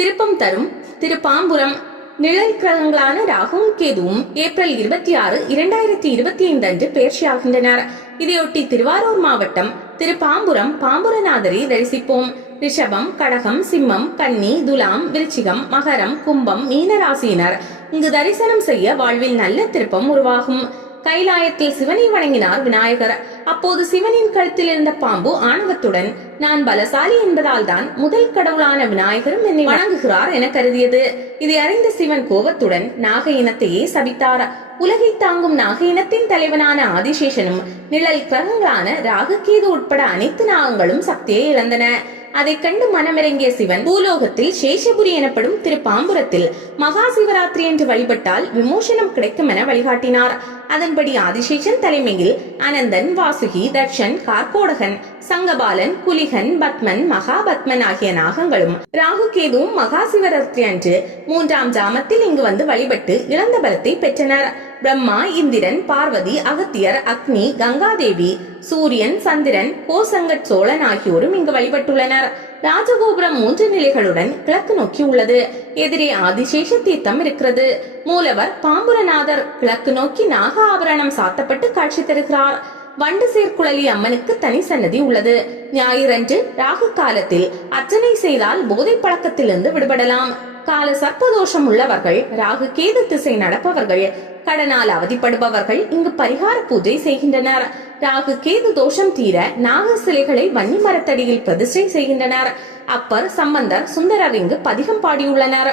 திருப்பம் தரும் திருப்பாம்புரம். நிழல் கிரகங்களான ராகுவும் கேதுவும் ஏப்ரல் 26, 2025 அன்று பயிற்சியாகின்றனர். இதையொட்டி திருவாரூர் மாவட்டம் திருப்பாம்புரம் பாம்புரநாதரை தரிசிப்போம். ரிஷபம், கடகம், சிம்மம், கன்னி, துலாம், விருச்சிகம், மகரம், கும்பம், மீனராசியினர் இங்கு தரிசனம் செய்ய வாழ்வில் நல்ல திருப்பம் உருவாகும். கைலாயத்தில் சிவனை வணங்கினார் விநாயகர். அப்போது சிவனின் கழுத்தில் இருந்த பாம்பு ஆணவத்துடன் நான் பலசாலி என்பதால் தான் முதல் கடவுளான விநாயகரும் என்னை வணங்குகிறார் என கருதியது. இதை அறிந்த சிவன் கோபத்துடன் நாக இனத்தையே சபித்தார். உலகை தாங்கும் நாக இனத்தின் தலைவனான ஆதிசேஷனும் நிழல் கிரகங்களான ராகு, கேது உட்பட அனைத்து நாகங்களும் சக்தியை இழந்தன. அதை கண்டு மனமிறங்கிய சிவன் பூலோகத்தில் சேஷபுரி எனப்படும் திருப்பாம்புரத்தில் மகா சிவராத்திரி என்று வழிபட்டால் விமோசனம் கிடைக்கும் என வழிகாட்டினார். அதன்படி ஆதிசேஷன் தலைமையில் அனந்தன், வாசுகி, தட்சன், கார்கோடகன், சங்கபாலன், குலிகன், பத்மன், மகாபத்மன் ஆகிய நாகங்களும் ராகு, கேதுவும் மகா சிவராத்திரி அன்று 3ஆம் ஜாமத்தில் இங்கு வந்து வழிபட்டு இழந்த பலத்தை பெற்றனர். பிரம்மா, இந்திரன், பார்வதி, அகத்தியர், அக்னி, கங்காதேவி, சூரியன், சந்திரன், கோசங்கட் சோழன் ஆகியோரும் இங்கு வழிபட்டுள்ளனர். ராஜகோபுரம் 3 நிலைகளுடன் கிழக்கு நோக்கி உள்ளது. எதிரே ஆதிசேஷ தீர்த்தம் இருக்கிறது. மூலவர் பாம்புரநாதர் கிழக்கு நோக்கி நாக ஆபரணம் சாத்தப்பட்டு காட்சி தருகிறார். வண்டு சேர்க்குழலி அம்மனுக்கு தனி சன்னதி உள்ளது. ஞாயிறன்று ராகு காலத்தில் அர்ச்சனை செய்தால் போதை பழக்கத்திலிருந்து விடுபடலாம். கால சர்ப்பதோஷம் உள்ளவர்கள், ராகு கேது திசை நடப்பவர்கள், கடனால் அவதிப்படுபவர்கள் இங்கு பரிகார பூஜை செய்கின்றனர். ராகு கேது தோஷம் தீர நாக சிலைகளை வன்னி மரத்தடியில் பிரதிஷ்டை செய்கின்றனர். அப்பர், சம்பந்தர், சுந்தரர் இங்கு பதிகம் பாடியுள்ளனர்.